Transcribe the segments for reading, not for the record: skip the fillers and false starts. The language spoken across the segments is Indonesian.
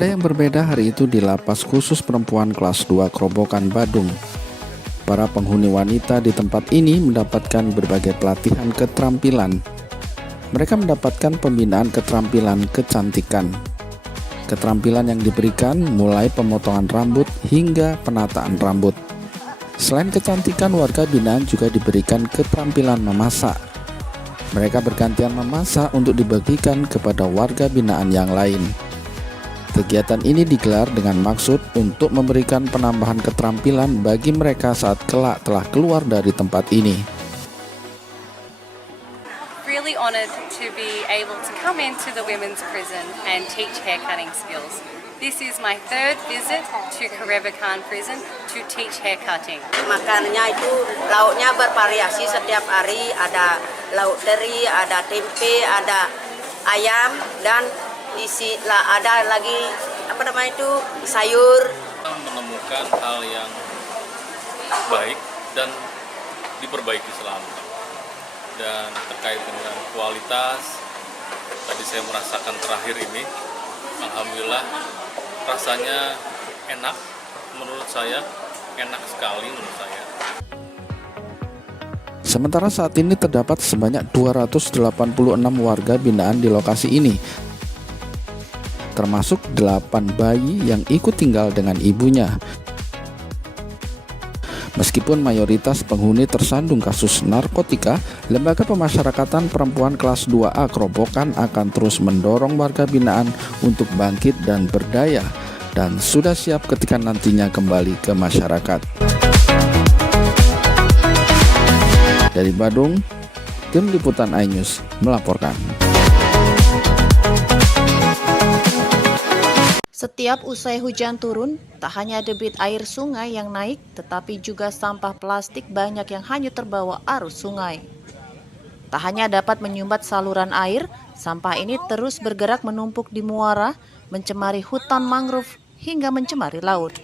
Tak ada yang berbeda hari itu di lapas khusus perempuan kelas 2 Kerobokan Badung. Para penghuni wanita di tempat ini mendapatkan berbagai pelatihan keterampilan. Mereka mendapatkan pembinaan keterampilan kecantikan. Keterampilan yang diberikan mulai pemotongan rambut hingga penataan rambut. Selain kecantikan, warga binaan juga diberikan keterampilan memasak. Mereka bergantian memasak untuk dibagikan kepada warga binaan yang lain. Kegiatan ini digelar dengan maksud untuk memberikan penambahan keterampilan bagi mereka saat kelak telah keluar dari tempat ini. Really honoured to be able to come into the women's prison and teach haircutting skills. This is my third visit to Kerobokan Prison to teach haircutting. Makanannya itu lauknya bervariasi setiap hari, ada lauk teri, ada tempe, ada ayam, dan ada lagi sayur. Menemukan hal yang baik dan diperbaiki selalu. Dan terkait dengan kualitas, tadi saya merasakan terakhir ini, alhamdulillah rasanya enak menurut saya, enak sekali menurut saya. Sementara saat ini terdapat sebanyak 286 warga binaan di lokasi ini, termasuk 8 bayi yang ikut tinggal dengan ibunya. Meskipun mayoritas penghuni tersandung kasus narkotika, Lembaga Pemasyarakatan Perempuan Kelas 2A Kerobokan akan terus mendorong warga binaan untuk bangkit dan berdaya, dan sudah siap ketika nantinya kembali ke masyarakat. Dari Badung, tim liputan iNews melaporkan. Setiap usai hujan turun, tak hanya debit air sungai yang naik, tetapi juga sampah plastik banyak yang hanyut terbawa arus sungai. Tak hanya dapat menyumbat saluran air, sampah ini terus bergerak menumpuk di muara, mencemari hutan mangrove, hingga mencemari laut.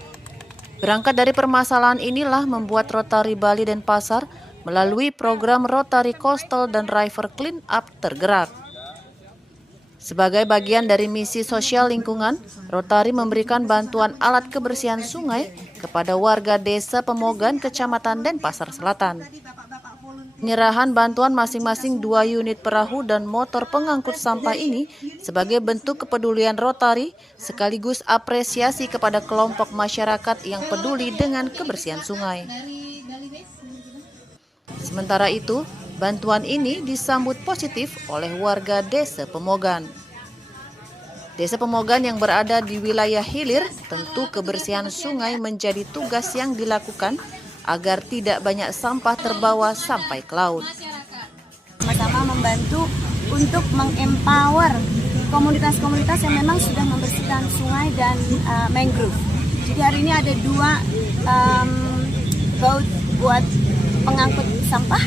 Berangkat dari permasalahan inilah membuat Rotary Bali Denpasar melalui program Rotary Coastal dan River Clean Up tergerak. Sebagai bagian dari misi sosial lingkungan, Rotary memberikan bantuan alat kebersihan sungai kepada warga Desa Pemogan, Kecamatan Denpasar Selatan. Penyerahan bantuan masing-masing 2 unit perahu dan motor pengangkut sampah ini sebagai bentuk kepedulian Rotary sekaligus apresiasi kepada kelompok masyarakat yang peduli dengan kebersihan sungai. Sementara itu, bantuan ini disambut positif oleh warga Desa Pemogan. Desa Pemogan yang berada di wilayah hilir, tentu kebersihan sungai menjadi tugas yang dilakukan agar tidak banyak sampah terbawa sampai ke laut. Sama-sama membantu untuk mengempower komunitas-komunitas yang memang sudah membersihkan sungai dan mangrove. Jadi hari ini ada 2 boat buat pengangkut sampah,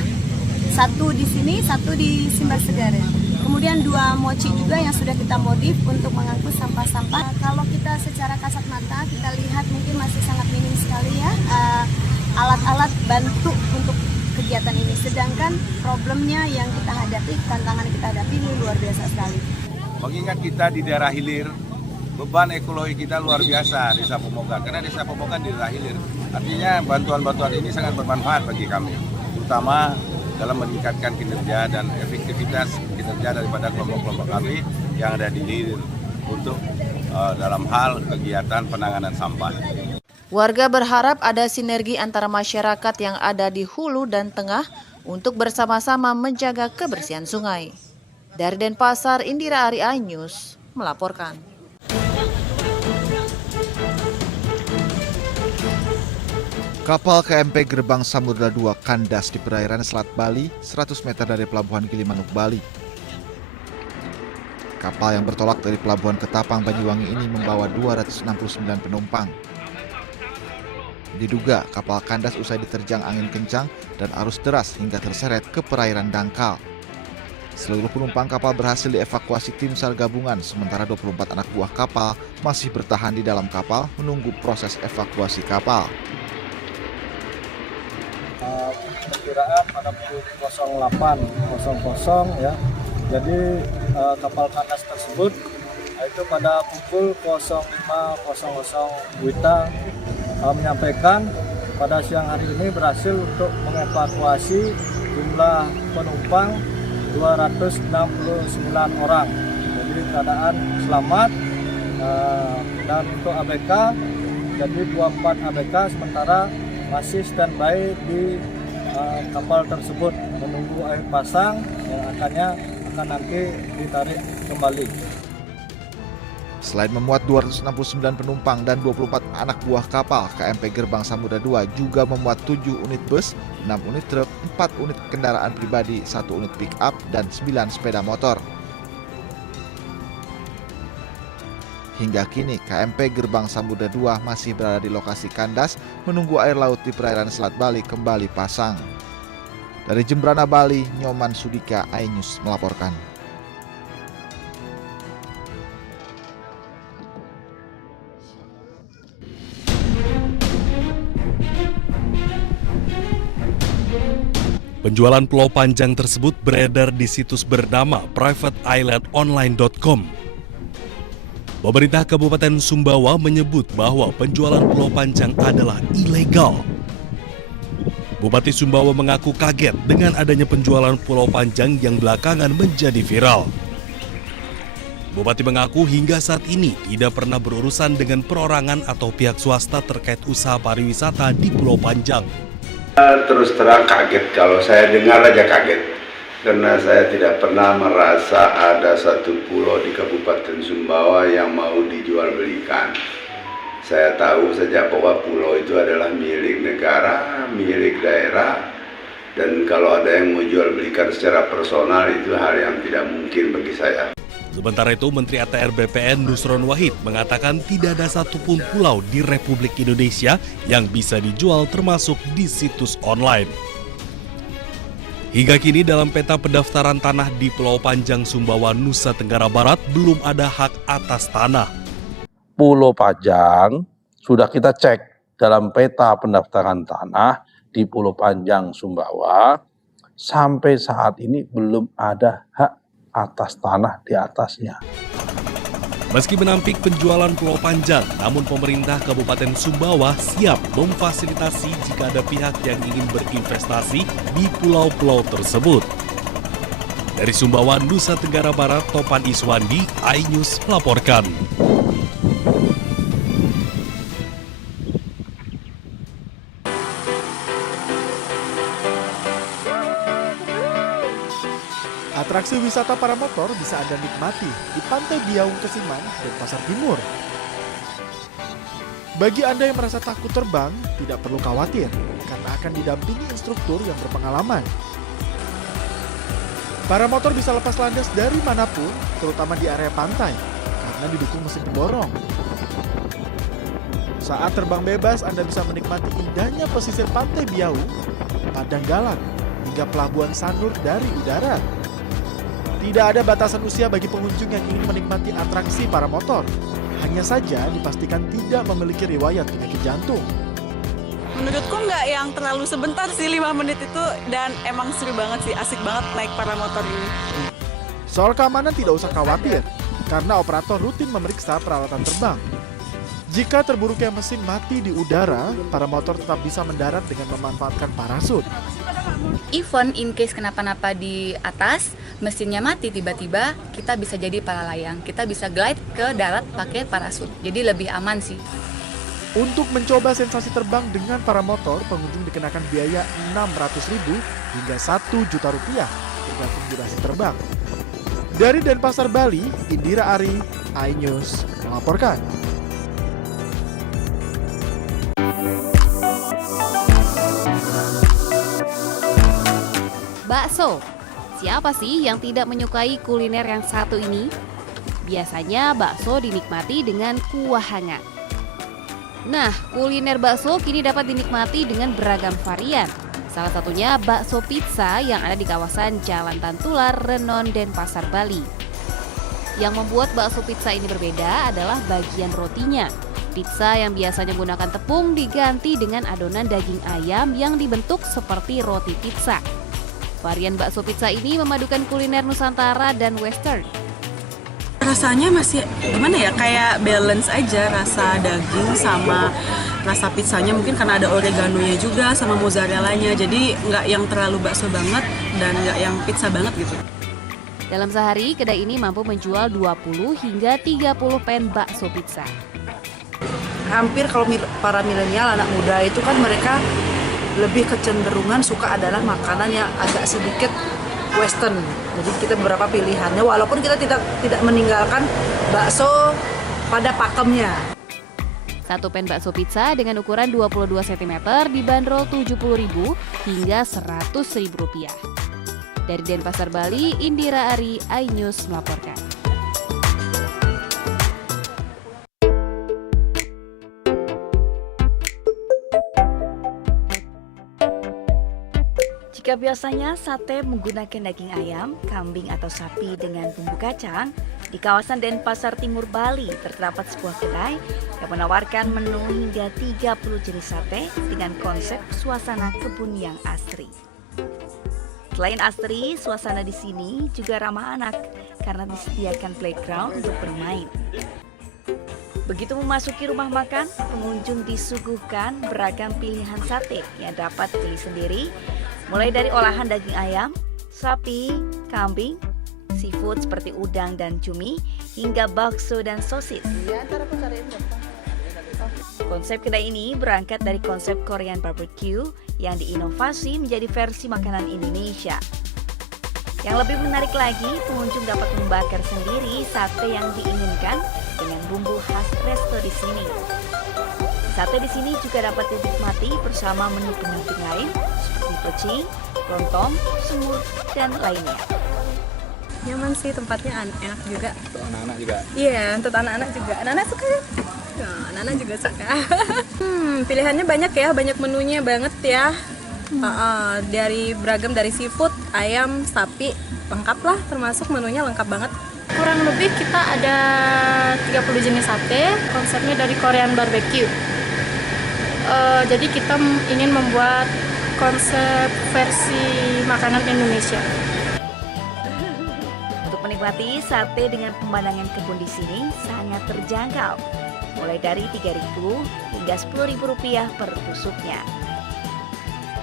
1 di sini, 1 di Simbar Segara. Kemudian 2 mochi juga yang sudah kita modif untuk mengangkut sampah-sampah. Kalau kita secara kasat mata kita lihat mungkin masih sangat minim sekali ya alat-alat bantu untuk kegiatan ini. Sedangkan problemnya yang kita hadapi, tantangan yang kita hadapi ini luar biasa sekali. Mengingat kita di daerah hilir, beban ekologi kita luar biasa Desa Pemogan. Karena Desa Pemogan di daerah hilir, artinya bantuan-bantuan ini sangat bermanfaat bagi kami, terutama dalam meningkatkan kinerja dan efektivitas kinerja daripada kelompok-kelompok kami yang ada di hilir untuk dalam hal kegiatan penanganan sampah. Warga berharap ada sinergi antara masyarakat yang ada di hulu dan tengah untuk bersama-sama menjaga kebersihan sungai. Dari Denpasar, Indira Ari, iNews melaporkan. Kapal KMP Gerbang Samudra 2 kandas di perairan Selat Bali, 100 meter dari Pelabuhan Gilimanuk, Bali. Kapal yang bertolak dari Pelabuhan Ketapang, Banyuwangi ini membawa 269 penumpang. Diduga kapal kandas usai diterjang angin kencang dan arus deras hingga terseret ke perairan dangkal. Seluruh penumpang kapal berhasil dievakuasi tim SAR gabungan, sementara 24 anak buah kapal masih bertahan di dalam kapal menunggu proses evakuasi kapal. Perkiraan pada pukul 08.00 ya. Jadi kapal kandas tersebut Itu pada pukul 05.00 WITA menyampaikan pada siang hari ini berhasil untuk mengevakuasi jumlah penumpang 269 orang. Jadi keadaan selamat, dan untuk ABK jadi 24 ABK sementara masih standby di kapal tersebut menunggu air pasang yang akan nanti ditarik kembali. Selain memuat 269 penumpang dan 24 anak buah kapal, KMP Gerbang Samudra 2 juga memuat 7 unit bus, 6 unit truk, 4 unit kendaraan pribadi, 1 unit pick-up, dan 9 sepeda motor. Hingga kini, KMP Gerbang Samudra 2 masih berada di lokasi kandas menunggu air laut di perairan Selat Bali kembali pasang. Dari Jembrana, Bali, Nyoman Sudika, iNews melaporkan. Penjualan pulau panjang tersebut beredar di situs bernama privateislandonline.com. Pemerintah Kabupaten Sumbawa menyebut bahwa penjualan pulau panjang adalah ilegal. Bupati Sumbawa mengaku kaget dengan adanya penjualan pulau panjang yang belakangan menjadi viral. Bupati mengaku hingga saat ini tidak pernah berurusan dengan perorangan atau pihak swasta terkait usaha pariwisata di Pulau Panjang. Terus terang kaget, kalau saya dengar aja kaget, karena saya tidak pernah merasa ada satu pulau di Kabupaten Sumbawa yang mau dijual belikan. Saya tahu saja bahwa pulau itu adalah milik negara, milik daerah, dan kalau ada yang mau jual belikan secara personal itu hal yang tidak mungkin bagi saya. Sementara itu, Menteri ATR BPN Nusron Wahid mengatakan tidak ada satupun pulau di Republik Indonesia yang bisa dijual termasuk di situs online. Hingga kini dalam peta pendaftaran tanah di Pulau Panjang Sumbawa, Nusa Tenggara Barat belum ada hak atas tanah. Pulau Panjang sudah kita cek dalam peta pendaftaran tanah di Pulau Panjang Sumbawa, sampai saat ini belum ada hak atas tanah di atasnya. Meski menampik penjualan Pulau Panjang, namun pemerintah Kabupaten Sumbawa siap memfasilitasi jika ada pihak yang ingin berinvestasi di pulau-pulau tersebut. Dari Sumbawa, Nusa Tenggara Barat, Topan Iswandi, iNews melaporkan. Atraksi wisata para motor bisa Anda nikmati di Pantai Biaung Kesiman dan Pasar Timur. Bagi Anda yang merasa takut terbang, tidak perlu khawatir karena akan didampingi instruktur yang berpengalaman. Para motor bisa lepas landas dari manapun, terutama di area pantai, karena didukung mesin pemborong. Saat terbang bebas, Anda bisa menikmati indahnya pesisir Pantai Biaung, Padang Galang, hingga Pelabuhan Sanur dari udara. Tidak ada batasan usia bagi pengunjung yang ingin menikmati atraksi para motor. Hanya saja dipastikan tidak memiliki riwayat penyakit jantung. Menurutku nggak yang terlalu sebentar sih, 5 menit itu, dan emang seru banget sih, asik banget naik para motor ini. Soal keamanan tidak usah khawatir, karena operator rutin memeriksa peralatan terbang. Jika terburuknya mesin mati di udara, para motor tetap bisa mendarat dengan memanfaatkan parasut. Even in case kenapa-napa di atas, mesinnya mati tiba-tiba, kita bisa jadi para layang. Kita bisa glide ke darat pakai parasut. Jadi lebih aman sih. Untuk mencoba sensasi terbang dengan para motor, pengunjung dikenakan biaya Rp600.000 hingga Rp1 juta tergantung durasi terbang. Dari Denpasar, Bali, Indira Ari, iNews melaporkan. Bakso. Siapa sih yang tidak menyukai kuliner yang satu ini? Biasanya bakso dinikmati dengan kuah hangat. Nah, kuliner bakso kini dapat dinikmati dengan beragam varian. Salah satunya bakso pizza yang ada di kawasan Jalan Tantular, Renon, Denpasar, Bali. Yang membuat bakso pizza ini berbeda adalah bagian rotinya. Pizza yang biasanya menggunakan tepung diganti dengan adonan daging ayam yang dibentuk seperti roti pizza. Varian bakso pizza ini memadukan kuliner Nusantara dan Western. Rasanya masih gimana ya, kayak balance aja rasa daging sama rasa pizzanya, mungkin karena ada oreganonya juga sama mozzarellanya, jadi nggak yang terlalu bakso banget dan nggak yang pizza banget gitu. Dalam sehari, kedai ini mampu menjual 20 hingga 30 pan bakso pizza. Hampir kalau para milenial, anak muda itu kan mereka lebih kecenderungan suka adalah makanan yang agak sedikit western. Jadi kita beberapa pilihannya, walaupun kita tidak meninggalkan bakso pada pakemnya. Satu pan bakso pizza dengan ukuran 22 cm dibanderol Rp70.000 hingga Rp100.000. Dari Denpasar, Bali, Indira Ari, iNews melaporkan. Jika biasanya sate menggunakan daging ayam, kambing atau sapi dengan bumbu kacang, di kawasan Denpasar Timur, Bali terdapat sebuah kedai yang menawarkan menu hingga 30 jenis sate dengan konsep suasana kebun yang asri. Selain asri, suasana di sini juga ramah anak karena disediakan playground untuk bermain. Begitu memasuki rumah makan, pengunjung disuguhkan beragam pilihan sate yang dapat pilih sendiri, mulai dari olahan daging ayam, sapi, kambing, seafood seperti udang dan cumi, hingga bakso dan sosis. Konsep kedai ini berangkat dari konsep Korean barbecue yang diinovasi menjadi versi makanan Indonesia. Yang lebih menarik lagi, pengunjung dapat membakar sendiri sate yang diinginkan dengan bumbu khas resto di sini. Sate di sini juga dapat dinikmati bersama menu pendamping lain seperti pecing, lontong, semur, dan lainnya. Nyaman sih, tempatnya enak juga. Untuk anak-anak juga? Iya, untuk anak-anak juga. Anak-anak suka ya? Ya, anak-anak juga suka. Pilihannya banyak ya, banyak menunya banget ya. Dari beragam, dari seafood, ayam, sapi, lengkap lah, termasuk menunya lengkap banget. Kurang lebih kita ada 30 jenis sate, konsepnya dari Korean barbecue. Jadi kita ingin membuat konsep versi makanan Indonesia. Untuk menikmati sate dengan pemandangan kebun di sini sangat terjangkau, mulai dari Rp3.000 hingga Rp10.000 per tusuknya.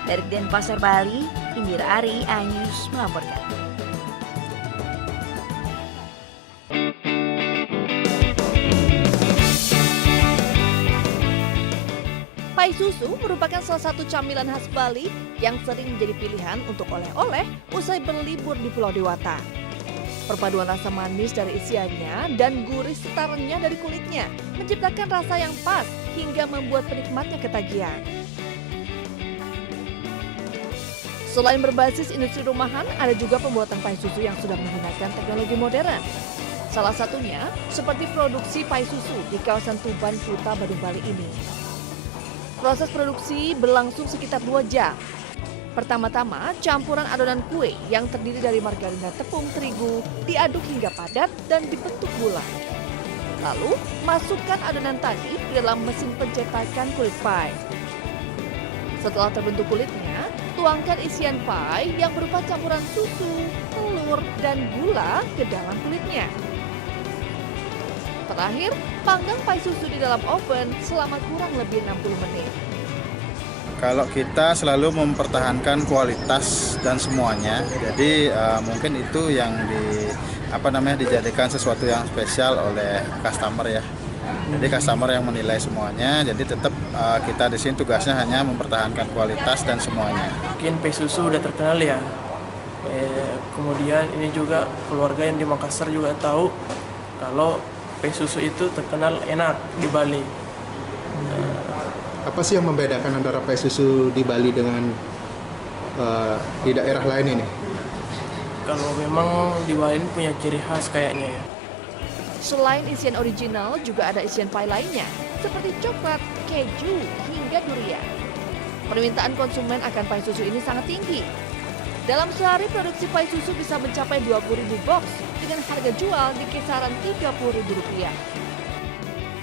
Dari Denpasar, Bali, Indira Ari, iNews melaporkan. Pai susu merupakan salah satu camilan khas Bali yang sering menjadi pilihan untuk oleh-oleh usai berlibur di Pulau Dewata. Perpaduan rasa manis dari isiannya dan gurih setarnya dari kulitnya menciptakan rasa yang pas hingga membuat penikmatnya ketagihan. Selain berbasis industri rumahan, ada juga pembuatan pai susu yang sudah menggunakan teknologi modern. Salah satunya seperti produksi pai susu di kawasan Tuban, Kuta, Badung, Bali ini. Proses produksi berlangsung sekitar 2 jam. Pertama-tama, campuran adonan kue yang terdiri dari margarin dan tepung terigu diaduk hingga padat dan dibentuk bulat. Lalu, masukkan adonan tadi ke dalam mesin pencetakan kulit pai. Setelah terbentuk kulitnya, tuangkan isian pai yang berupa campuran susu, telur, dan gula ke dalam kulitnya. Terakhir, panggang pai susu di dalam oven selama kurang lebih 60 menit. Kalau kita selalu mempertahankan kualitas dan semuanya, jadi mungkin itu yang dijadikan sesuatu yang spesial oleh customer ya. Jadi customer yang menilai semuanya, jadi tetap kita di sini tugasnya hanya mempertahankan kualitas dan semuanya. Mungkin pai susu udah terkenal ya. Kemudian ini juga keluarga yang di Makassar juga tahu kalau pai susu itu terkenal enak di Bali. Apa sih yang membedakan antara pai susu di Bali dengan di daerah lain ini? Kalau memang di Bali ini punya ciri khas kayaknya ya. Selain isian original, juga ada isian pai lainnya, seperti coklat, keju, hingga durian. Permintaan konsumen akan pai susu ini sangat tinggi. Dalam sehari, produksi pai susu bisa mencapai 20.000 box dengan harga jual di kisaran Rp30.000.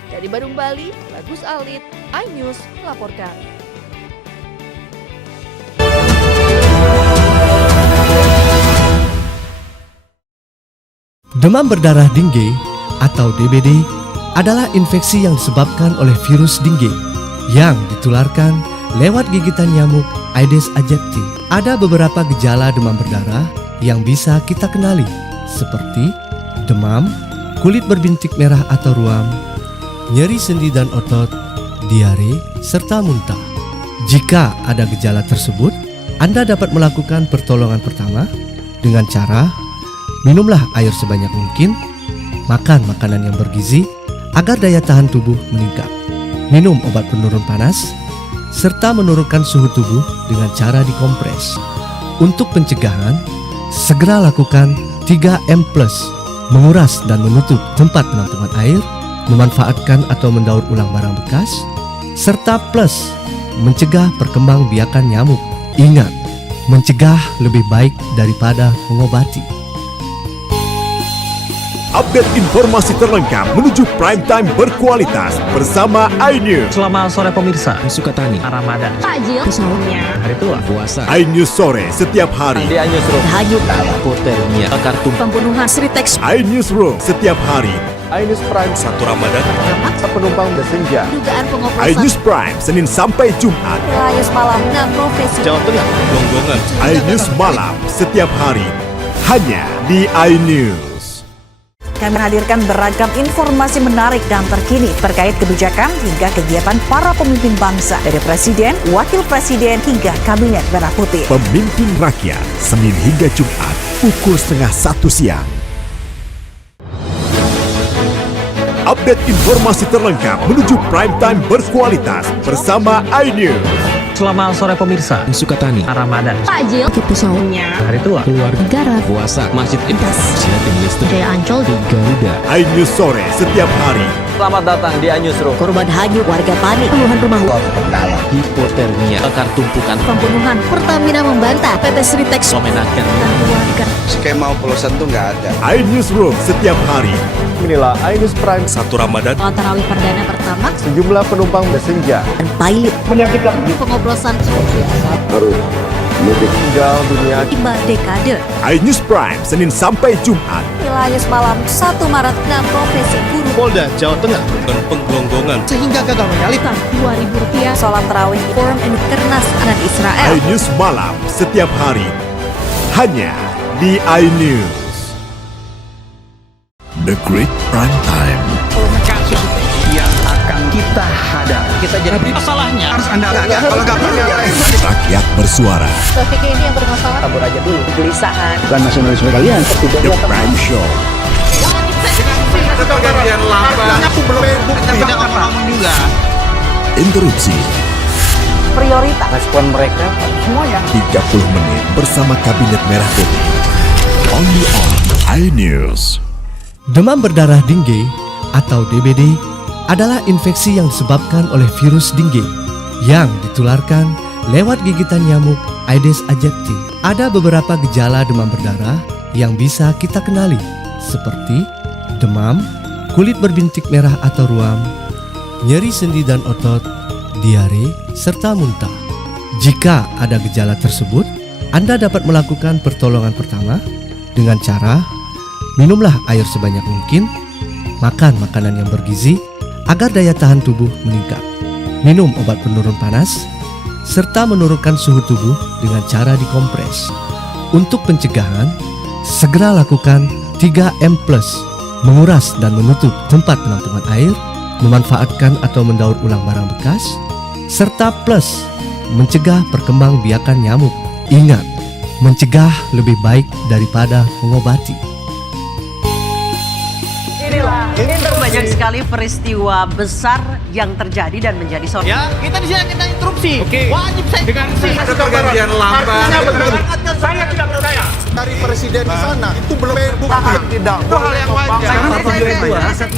Dari Badung, Bali, Bagus Alit, iNews melaporkan. Demam berdarah dengue atau DBD adalah infeksi yang disebabkan oleh virus dengue yang ditularkan lewat gigitan nyamuk Aedes aegypti. Ada beberapa gejala demam berdarah yang bisa kita kenali, seperti demam, kulit berbintik merah atau ruam, nyeri sendi dan otot, diare, serta muntah. Jika ada gejala tersebut, Anda dapat melakukan pertolongan pertama dengan cara minumlah air sebanyak mungkin, makan makanan yang bergizi agar daya tahan tubuh meningkat, minum obat penurun panas, serta menurunkan suhu tubuh dengan cara dikompres. Untuk pencegahan, segera lakukan 3M+, menguras dan menutup tempat penampungan air, memanfaatkan atau mendaur ulang barang bekas, serta plus, mencegah perkembangbiakan nyamuk. Ingat, mencegah lebih baik daripada mengobati. Update informasi terlengkap menuju prime time berkualitas bersama iNews. Selamat sore pemirsa, Sukatani, Ramadan, takjil, sahurnya, hari tua, puasa. iNews sore setiap hari. Di iNewsroom, hanyut, hipotermia, kartu pembunuhan, Sritex. iNewsroom setiap hari. iNews Prime 1 Ramadan, penumpang bersenja. Dugaan pengoplosan. iNews Prime Senin sampai Jumat. iNews malam 6 profesi. Jawa Tengah, Gonggongan. iNews malam setiap hari hanya di iNews. Kami menghadirkan beragam informasi menarik dan terkini terkait kebijakan hingga kegiatan para pemimpin bangsa dari Presiden, Wakil Presiden hingga Kabinet Merah Putih. Pemimpin Rakyat, Senin hingga Jumat, pukul 12:30 siang. Update informasi terlengkap menuju prime time berkualitas bersama iNews. Selamat sore pemirsa, Sukatani, Ramadan, takjil, sahurnya, hari tua, keluarga, negara, puasa, masjid, intas, silatin listrik, Jaya Ancol, Garuda. iNews sore setiap hari. Selamat datang di iNewsroom. Korban hanyut, warga panik, puluhan rumah Hipotermia, akar tumpukan, pembunuhan. Pertamina membantah PT Sritex memenangkan keluarga. Skema oplosan tuh nggak ada. iNewsroom setiap hari. Inilah iNews Prime 1 Ramadan. Tarawih perdana pertama. Sejumlah penumpang bersenja. Dan pilot menyakitkan. Pengoplosan Harus mudik. Tinggal dunia 5 dekade. iNews Prime Senin sampai Jumat. iNews malam 1 Maret 6 profesi guru. Polda Jawa Tengah. Dan penggonggongan. Sehingga gagal menyalip. Rp2.000 sholat tarawih Forum and Kernas dan Israel. iNews malam setiap hari hanya di iNews. The Great Prime Time. kasus yang akan kita hadapi. Kita jadi masalahnya harus Anda kalau nggak Rakyat bersuara. Traffic ini yang bermasalah. kabur aja dulu. Kegelisahan. Bukan nasionalisme kalian. The Prime Show. Pergantian lambat. Aku belum bukti. Tidak ngomong juga. Interupsi. Prioritas. Respon mereka semuanya 30 menit bersama Kabinet Merah Putih. Only on iNews. Demam berdarah dengue atau DBD adalah infeksi yang disebabkan oleh virus dengue yang ditularkan lewat gigitan nyamuk Aedes aegypti. Ada beberapa gejala demam berdarah yang bisa kita kenali, seperti demam, kulit berbintik merah atau ruam, nyeri sendi dan otot, diare, serta muntah. Jika ada gejala tersebut, Anda dapat melakukan pertolongan pertama dengan cara minumlah air sebanyak mungkin, makan makanan yang bergizi agar daya tahan tubuh meningkat, minum obat penurun panas, serta menurunkan suhu tubuh dengan cara dikompres. Untuk pencegahan, segera lakukan 3M+, menguras dan menutup tempat penampungan air, memanfaatkan atau mendaur ulang barang bekas, serta plus, mencegah perkembangbiakan nyamuk. Ingat, mencegah lebih baik daripada mengobati. Ini banyak sekali peristiwa besar yang terjadi dan menjadi sorotan. Ya, kita di sini kita interupsi. Wajib saya dengan pergantian lambat. Saya tidak percaya. Dari presiden di sana itu belum bukti. Tidak. Itu hal yang wajar.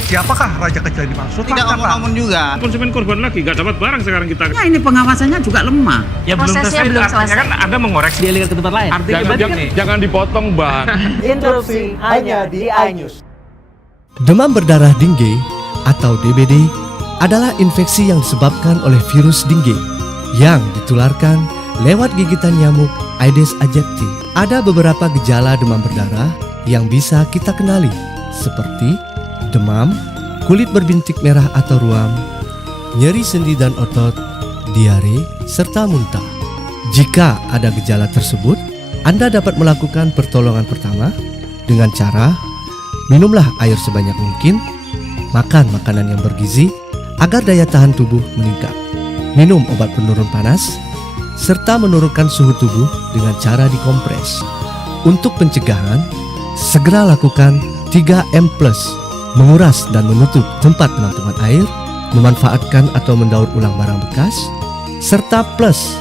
Siapakah raja kecil yang dimaksud? Tidak ngomong juga. Konsumen korban lagi nggak dapat barang sekarang kita. Ya, ini pengawasannya juga lemah. Ya Prosesnya belum selesai. Kan Anda mengoreksi. Dia lihat ke tempat lain. Jangan dipotong, Bang. Interupsi hanya di iNews. Demam berdarah dengue atau DBD adalah infeksi yang disebabkan oleh virus dengue yang ditularkan lewat gigitan nyamuk Aedes aegypti. Ada beberapa gejala demam berdarah yang bisa kita kenali, seperti demam, kulit berbintik merah atau ruam, nyeri sendi dan otot, diare, serta muntah. Jika ada gejala tersebut, Anda dapat melakukan pertolongan pertama dengan cara minumlah air sebanyak mungkin, makan makanan yang bergizi agar daya tahan tubuh meningkat, minum obat penurun panas, serta menurunkan suhu tubuh dengan cara dikompres. Untuk pencegahan, segera lakukan 3M+, menguras dan menutup tempat penampungan air, memanfaatkan atau mendaur ulang barang bekas, serta plus,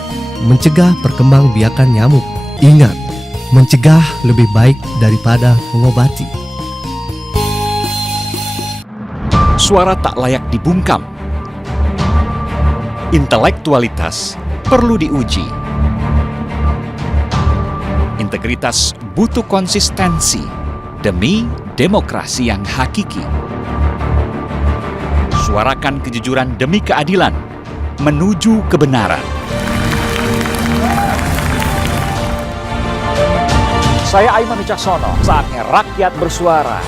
mencegah perkembangbiakan nyamuk. Ingat, mencegah lebih baik daripada mengobati. Suara tak layak dibungkam. Intelektualitas perlu diuji. Integritas butuh konsistensi demi demokrasi yang hakiki. Suarakan kejujuran demi keadilan menuju kebenaran. Saya Aiman Wicaksono, saatnya rakyat bersuara.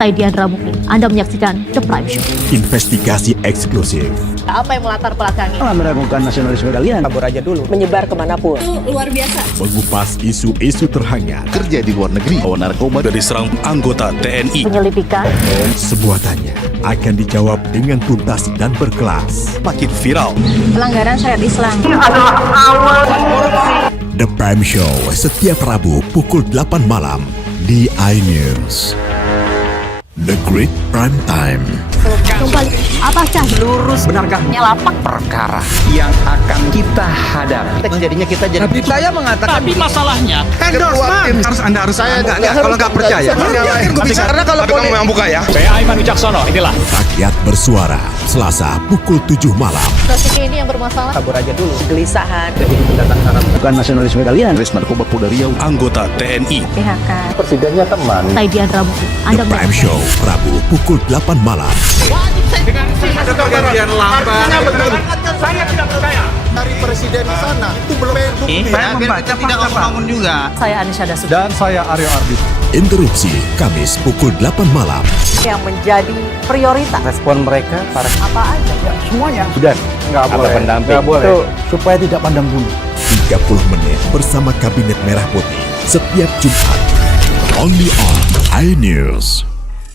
Saya Diandra Mukti, Anda menyaksikan The Prime Show. Investigasi eksklusif. Apa yang melatar belakangi? Meragukan nasionalisme kalian. Kabur aja dulu. Menyebar kemanapun. Luar biasa. Mengupas isu-isu terhangat. Kerja di luar negeri. Bawa narkoba dari serang anggota TNI. Penyelidikan. Sebuah tanya akan dijawab dengan tuntas dan berkelas. Makin viral. Pelanggaran syariat Islam. Adalah awal korupsi. The Prime Show setiap Rabu pukul 8 malam di iNews. The Great Prime Time. Kembali, apakah Lurus benarkahnya lapak perkara yang akan kita hadapi. Jadinya kita jadi. Tapi saya mengatakan Tapi masalahnya Saya nggak kalau nggak percaya. karena kalau kamu yang buka ya. Saya Aiman Wicaksono, inilah Rakyat bersuara Selasa pukul 7 malam. kasusnya ini yang bermasalah? Kabur aja dulu. kegelisahan. Jadi pendatang Arab. Bukan nasionalisme kalian. Res narkoba Polda Riau. Anggota TNI. PHK. Presidennya teman. Saya Diandra Mukti, Anda The Prime Show Rabu pukul 8 malam. ada pergantian lambat. Saya tidak percaya. Dari presiden di sana itu belum bukti. saya membaca tidak ngomong juga. Saya Anisha Dasuk. Dan saya Aryo Ardi. Interupsi Kamis pukul 8 malam. Yang menjadi prioritas. Respon mereka para Apa aja? semuanya sudah nggak boleh. Nggak boleh. Itu supaya tidak pandang bulu. 30 menit bersama Kabinet Merah Putih setiap Jumat. Only on iNews.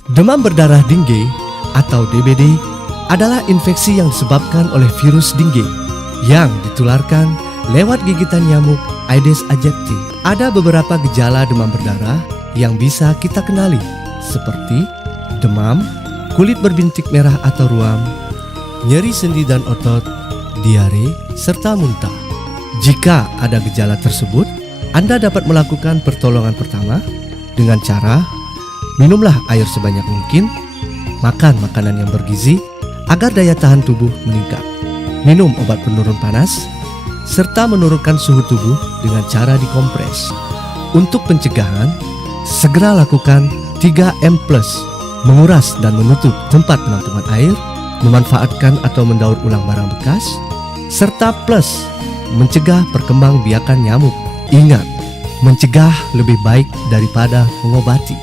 Demam berdarah dengue atau DBD adalah infeksi yang disebabkan oleh virus dengue yang ditularkan lewat gigitan nyamuk Aedes aegypti. Ada beberapa gejala demam berdarah yang bisa kita kenali, seperti demam, kulit berbintik merah atau ruam, nyeri sendi dan otot, diare, serta muntah. Jika ada gejala tersebut, Anda dapat melakukan pertolongan pertama dengan cara minumlah air sebanyak mungkin, makan makanan yang bergizi agar daya tahan tubuh meningkat, minum obat penurun panas, serta menurunkan suhu tubuh dengan cara dikompres. Untuk pencegahan, segera lakukan 3M+, menguras dan menutup tempat penampungan air, memanfaatkan atau mendaur ulang barang bekas, serta plus, mencegah perkembangbiakan nyamuk. Ingat, mencegah lebih baik daripada mengobati.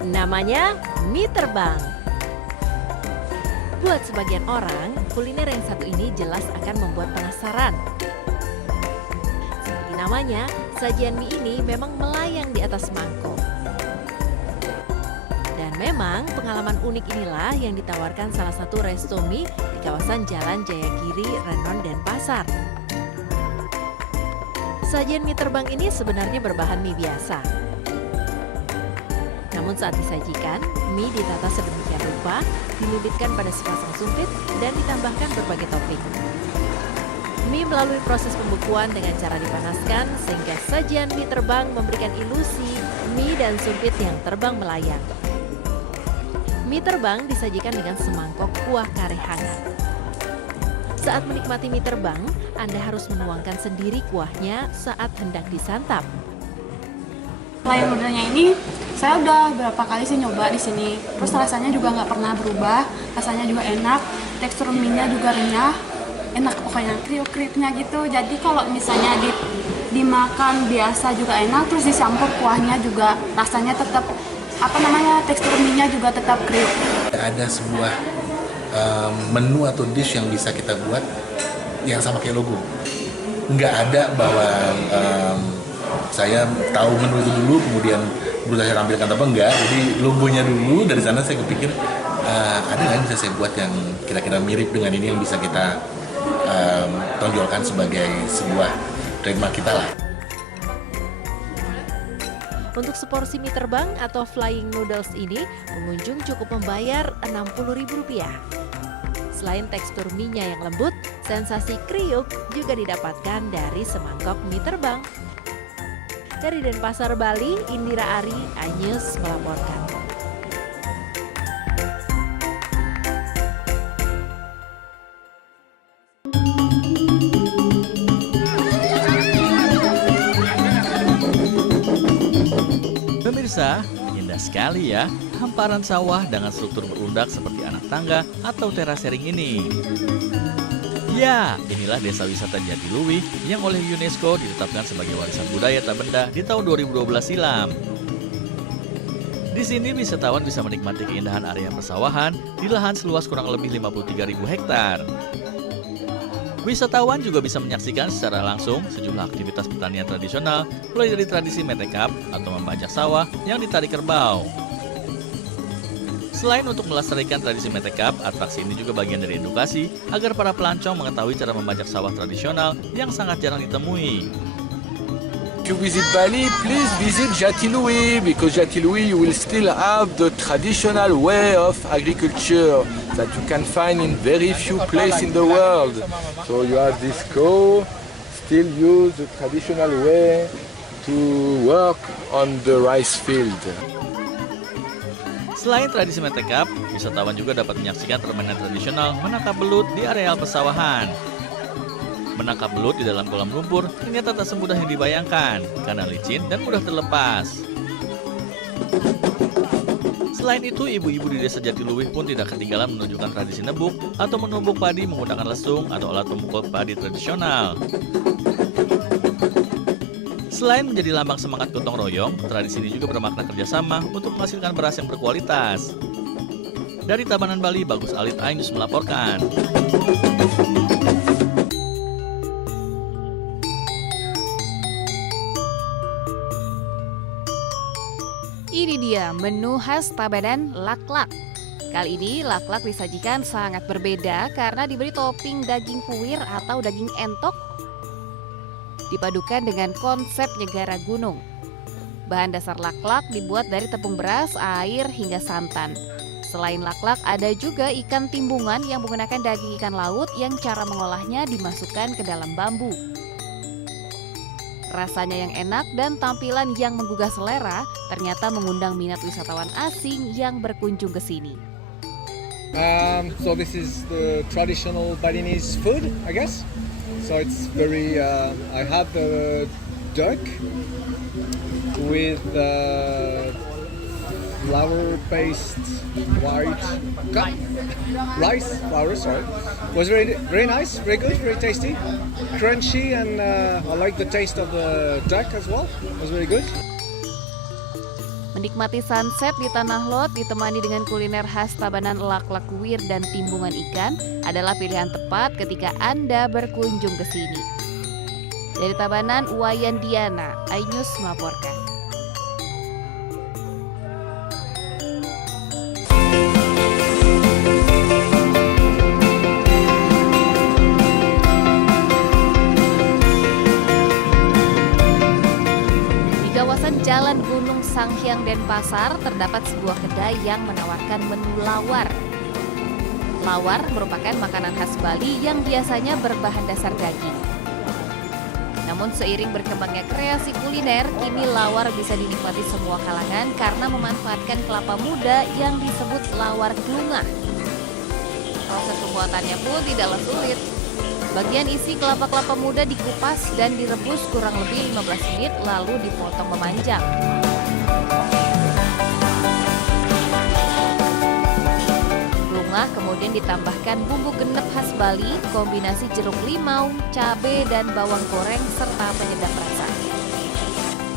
Namanya mie terbang. Buat sebagian orang, kuliner yang satu ini jelas akan membuat penasaran. Seperti namanya, sajian mie ini memang melayang di atas mangkok. Dan memang pengalaman unik inilah yang ditawarkan salah satu resto mie di kawasan Jalan Jayagiri, Renon, Denpasar. Sajian mie terbang ini sebenarnya berbahan mie biasa. Namun saat disajikan, mie ditata sedemikian rupa, dililitkan pada sepasang sumpit, dan ditambahkan berbagai topping. Mie melalui proses pembekuan dengan cara dipanaskan, sehingga sajian mie terbang memberikan ilusi mie dan sumpit yang terbang melayang. Mie terbang disajikan dengan semangkok kuah kare hangat. Saat menikmati mie terbang, Anda harus menuangkan sendiri kuahnya saat hendak disantap. Flying noodle-nya ini saya udah berapa kali sih nyoba di sini. Terus rasanya juga nggak pernah berubah, rasanya juga enak, tekstur mie-nya juga renyah, enak pokoknya, kriuk-kriuknya gitu. Jadi kalau misalnya dimakan biasa juga enak, terus dicampur kuahnya juga rasanya tetap tekstur mie-nya juga tetap kriuk. Ada sebuah menu atau dish yang bisa kita buat yang sama kayak logo. Nggak ada bahwa saya tahu menu itu dulu, kemudian berusaha saya tampilkan apa enggak. Jadi logonya dulu, dari sana saya kepikir ada nggak yang bisa saya buat yang kira-kira mirip dengan ini yang bisa kita tonjolkan sebagai sebuah trademark kita lah. Untuk seporsi mie terbang atau flying noodles ini, pengunjung cukup membayar Rp60.000. Selain tekstur mie-nya yang lembut, sensasi kriuk juga didapatkan dari semangkok mie terbang. Dari Denpasar, Bali, Indira Ari, iNews melaporkan. Pemirsa, indah sekali ya hamparan sawah dengan struktur berundak seperti anak tangga atau terasering ini. Ya, inilah desa wisata Jatiluwih yang oleh UNESCO ditetapkan sebagai warisan budaya tak benda di tahun 2012 silam. Di sini wisatawan bisa menikmati keindahan area persawahan di lahan seluas kurang lebih 53.000 hektar. Wisatawan juga bisa menyaksikan secara langsung sejumlah aktivitas pertanian tradisional, mulai dari tradisi metekap atau membajak sawah yang ditarik kerbau. Selain untuk melestarikan tradisi metekap, atraksi ini juga bagian dari edukasi agar para pelancong mengetahui cara membajak sawah tradisional yang sangat jarang ditemui. If you visit Bali, please visit Jatiluwih, because Jatiluwih you will still have the traditional way of agriculture that you can find in very few places in the world. So you have this cow, still use the traditional way to work on the rice field. Selain tradisi metekap, wisatawan juga dapat menyaksikan permainan tradisional menangkap belut di areal persawahan. Menangkap belut di dalam kolam lumpur ternyata tak semudah yang dibayangkan karena licin dan mudah terlepas. Selain itu, ibu-ibu di desa Jatiluwih pun tidak ketinggalan menunjukkan tradisi nebuk atau menumbuk padi menggunakan lesung atau alat pemukul padi tradisional. Selain menjadi lambang semangat gotong royong, tradisi ini juga bermakna kerjasama untuk menghasilkan beras yang berkualitas. Dari Tabanan, Bali, Bagus Alit, iNews melaporkan. Ini dia menu khas Tabanan, laklak. Kali ini laklak disajikan sangat berbeda karena diberi topping daging kuir atau daging entok dipadukan dengan konsep Nyegara Gunung. Bahan dasar laklak dibuat dari tepung beras, air, hingga santan. Selain laklak, ada juga ikan timbungan yang menggunakan daging ikan laut yang cara mengolahnya dimasukkan ke dalam bambu. Rasanya yang enak dan tampilan yang menggugah selera ternyata mengundang minat wisatawan asing yang berkunjung ke sini. So this is the traditional Balinese food, I guess. So it's very, I have the duck with flour-based white rice flour. Sorry, was very nice, very good, very tasty, crunchy, and I like the taste of the duck as well. It was very good. Menikmati sunset di Tanah Lot ditemani dengan kuliner khas Tabanan, laklak kuir dan timbungan ikan adalah pilihan tepat ketika Anda berkunjung ke sini. Dari Tabanan, Wayan Diana, iNews melaporkan. Jalan Gunung Sanghyang, Denpasar terdapat sebuah kedai yang menawarkan menu lawar. Lawar merupakan makanan khas Bali yang biasanya berbahan dasar daging. Namun seiring berkembangnya kreasi kuliner, kini lawar bisa dinikmati semua kalangan karena memanfaatkan kelapa muda yang disebut lawar klungah. Proses pembuatannya pun tidaklah sulit. Bagian isi kelapa-kelapa muda dikupas dan direbus kurang lebih 15 menit lalu dipotong memanjang. Klungah kemudian ditambahkan bumbu genep khas Bali, kombinasi jeruk limau, cabai, dan bawang goreng serta penyedap rasa.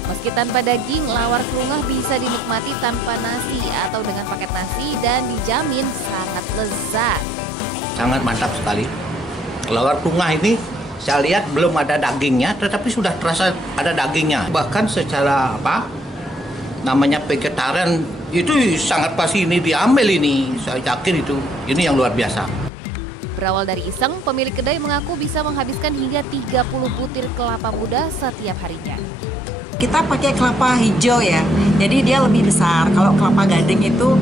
Meski tanpa daging, lawar klungah bisa dinikmati tanpa nasi atau dengan paket nasi dan dijamin sangat lezat. Sangat mantap sekali. Lawar klungah ini saya lihat belum ada dagingnya, tetapi sudah terasa ada dagingnya. Bahkan secara namanya vegetarian itu sangat pasti ini diambil ini. Saya yakin ini yang luar biasa. Berawal dari iseng, pemilik kedai mengaku bisa menghabiskan hingga 30 butir kelapa muda setiap harinya. Kita pakai kelapa hijau ya, jadi dia lebih besar. Kalau kelapa gading itu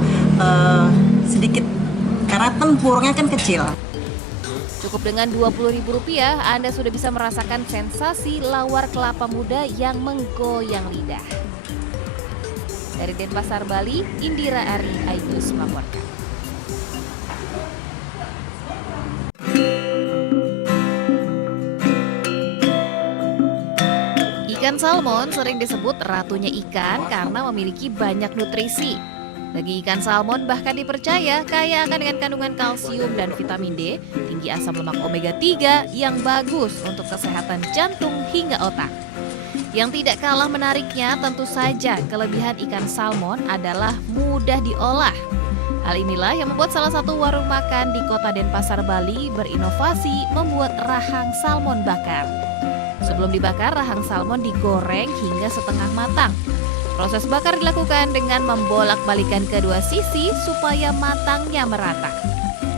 sedikit, karena tempurnya kan kecil. Cukup dengan Rp20.000, Anda sudah bisa merasakan sensasi lawar kelapa muda yang menggoyang lidah. Dari Denpasar, Bali, Indira Ari, iNews melaporkan. Ikan salmon sering disebut ratunya ikan karena memiliki banyak nutrisi. Daging ikan salmon bahkan dipercaya kaya akan dengan kandungan kalsium dan vitamin D, tinggi asam lemak omega 3 yang bagus untuk kesehatan jantung hingga otak. Yang tidak kalah menariknya tentu saja kelebihan ikan salmon adalah mudah diolah. Hal inilah yang membuat salah satu warung makan di kota Denpasar, Bali berinovasi membuat rahang salmon bakar. Sebelum dibakar, rahang salmon digoreng hingga setengah matang. Proses bakar dilakukan dengan membolak-balikan kedua sisi supaya matangnya merata.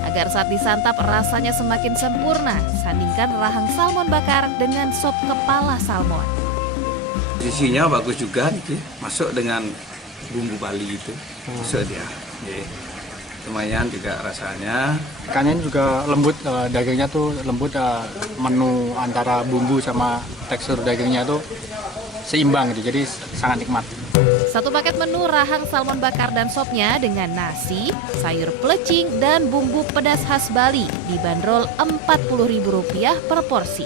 Agar saat disantap rasanya semakin sempurna, sandingkan rahang salmon bakar dengan sop kepala salmon. Isinya bagus juga, masuk dengan bumbu Bali itu, masuk dia. Lumayan juga rasanya. Ikannya juga lembut, dagingnya tuh lembut, menu antara bumbu sama tekstur dagingnya tuh seimbang gitu, jadi sangat nikmat. Satu paket menu rahang salmon bakar dan sopnya dengan nasi, sayur pelecing, dan bumbu pedas khas Bali dibanderol Rp40.000 per porsi.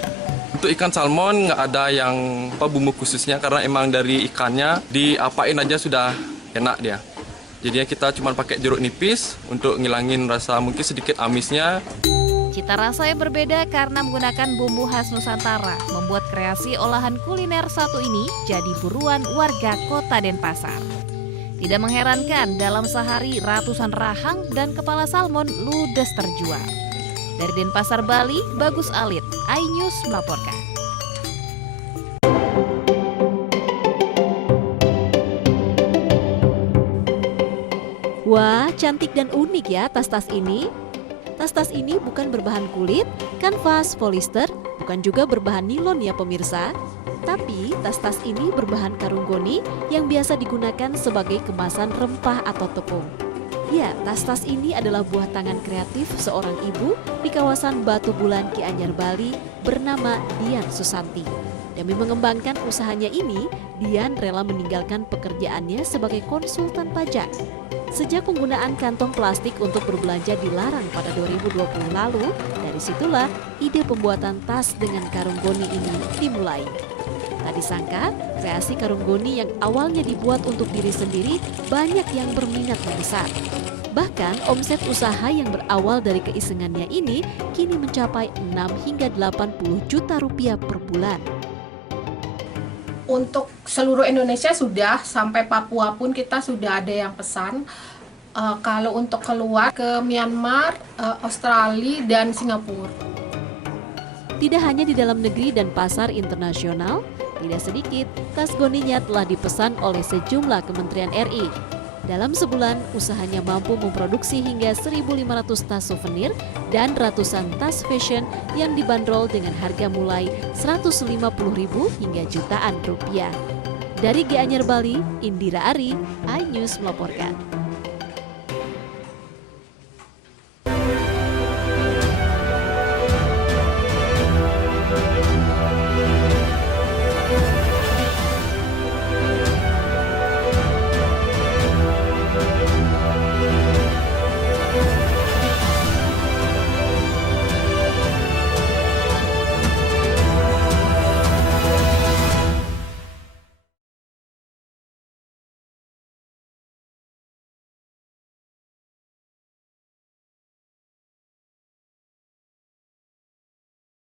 Untuk ikan salmon nggak ada yang bumbu khususnya karena emang dari ikannya diapain aja sudah enak dia. Jadinya kita cuma pakai jeruk nipis untuk ngilangin rasa mungkin sedikit amisnya. Cita rasa yang berbeda karena menggunakan bumbu khas Nusantara membuat kreasi olahan kuliner satu ini jadi buruan warga kota Denpasar. Tidak mengherankan dalam sehari ratusan rahang dan kepala salmon ludes terjual. Dari Denpasar, Bali, Bagus Alit, iNews melaporkan. Wah, cantik dan unik ya tas-tas ini. Tas-tas ini bukan berbahan kulit, kanvas, polyester, bukan juga berbahan nilon ya pemirsa. Tapi tas-tas ini berbahan karung goni yang biasa digunakan sebagai kemasan rempah atau tepung. Ya, tas-tas ini adalah buah tangan kreatif seorang ibu di kawasan Batu Bulan, Gianyar, Bali bernama Dian Susanti. Demi mengembangkan usahanya ini, Dian rela meninggalkan pekerjaannya sebagai konsultan pajak. Sejak penggunaan kantong plastik untuk berbelanja dilarang pada 2020 lalu, dari situlah ide pembuatan tas dengan karung goni ini dimulai. Tak disangka, kreasi karung goni yang awalnya dibuat untuk diri sendiri banyak yang berminat membesar. Bahkan omset usaha yang berawal dari keisengannya ini kini mencapai 6 hingga 80 juta rupiah per bulan. Untuk seluruh Indonesia sudah, sampai Papua pun kita sudah ada yang pesan. Kalau untuk keluar ke Myanmar, Australia, dan Singapura. Tidak hanya di dalam negeri dan pasar internasional, tidak sedikit tas goninya telah dipesan oleh sejumlah kementerian RI. Dalam sebulan, usahanya mampu memproduksi hingga 1.500 tas souvenir dan ratusan tas fashion yang dibanderol dengan harga mulai Rp150.000 hingga jutaan rupiah. Dari Gianyar, Bali, Indira Ari, iNews melaporkan.